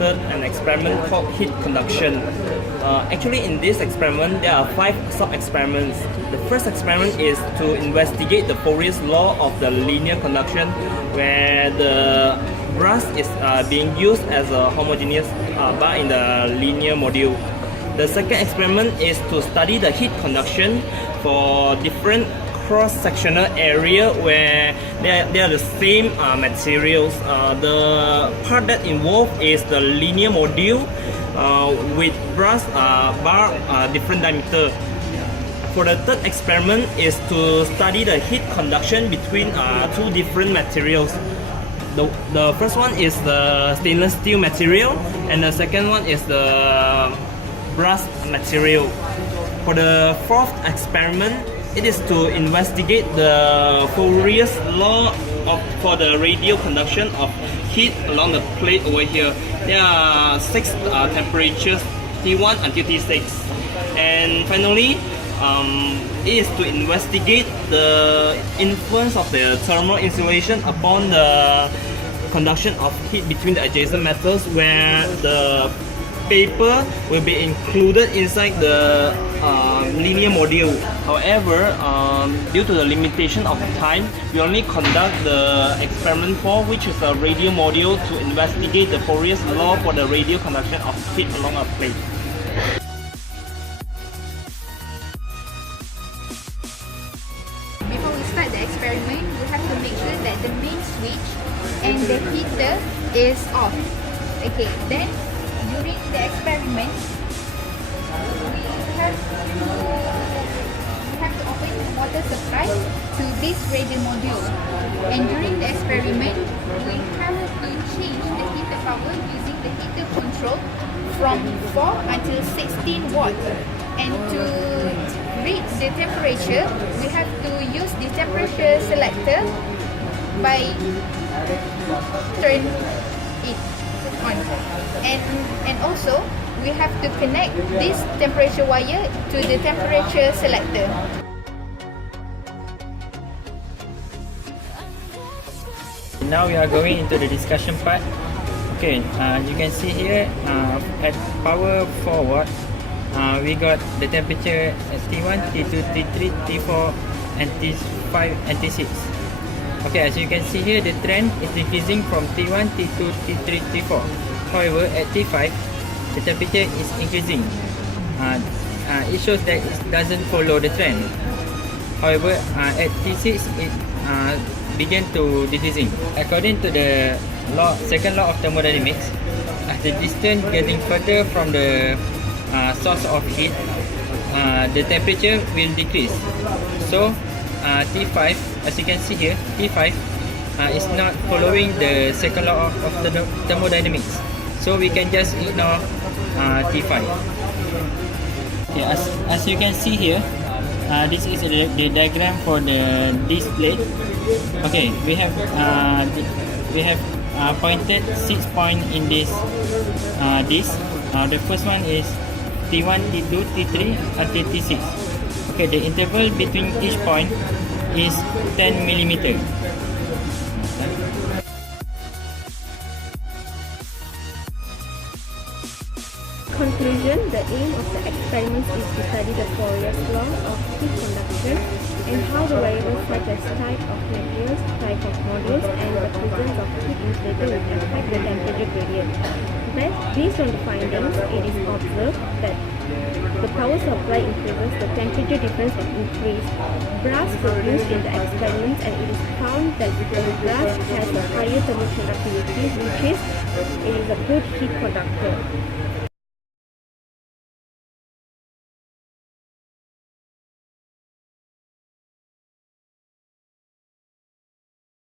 An experiment called heat conduction. Actually, in this experiment, there are 5 sub-experiments. The first experiment is to investigate the Fourier's law of the linear conduction, where the brass is being used as a homogeneous bar in the linear module. The second experiment is to study the heat conduction for different cross-sectional area where they are the same materials. The part that involved is the linear module with brass bar different diameter. For the third experiment is to study the heat conduction between 2 different materials. The first one is the stainless steel material, and the second one is the brass material. For the fourth experiment, it is to investigate the Fourier's law for the radial conduction of heat along the plate over here. There are 6 temperatures, T1 until T6. And finally, it is to investigate the influence of the thermal insulation upon the conduction of heat between the adjacent metals, where the paper will be included inside the linear module. However, due to the limitation of time, we only conduct the experiment 4, which is a radial module, to investigate the Fourier's law for the radial conduction of heat along a plate. Before we start the experiment, we have to make sure that the main switch and the heater is off. Okay, then during the experiment, we have to open the water supply to this radial module. And during the experiment, we have to change the heater power using the heater control from 4 until 16 watts. And to read the temperature, we have to use the temperature selector by turn it on. And also, we have to connect this temperature wire to the temperature selector. Now we are going into the discussion part. Okay, you can see here at power forward, we got the temperature at T1, T2, T3, T4, and T5 and T6. Okay, as you can see here, the trend is decreasing from T1, T2, T3, T4. However, at T5, the temperature is increasing. It shows that it doesn't follow the trend. However, at T6, it began to decreasing. According to the second law of thermodynamics, as the distance getting further from the source of heat, the temperature will decrease. So T5, as you can see here, T5 is not following the second law of thermodynamics. So we can just ignore T5. Okay, as you can see here, this is the diagram for this plate. Okay, we have pointed 6 points in this. The first one is T1, T2, T3 until T6. Okay, the interval between each point is 10 millimeter. Conclusion: the aim of the experiment is to study the Fourier's law of heat conduction and how the variables such as type of materials, type of modules, and the presence of heat insulator will affect the temperature gradient. Based on the findings, it is observed that the power supply increases, the temperature difference will increase. Brass produced in the experiments, and it is found that the brass has a higher thermal conductivity, which is it is a good heat conductor.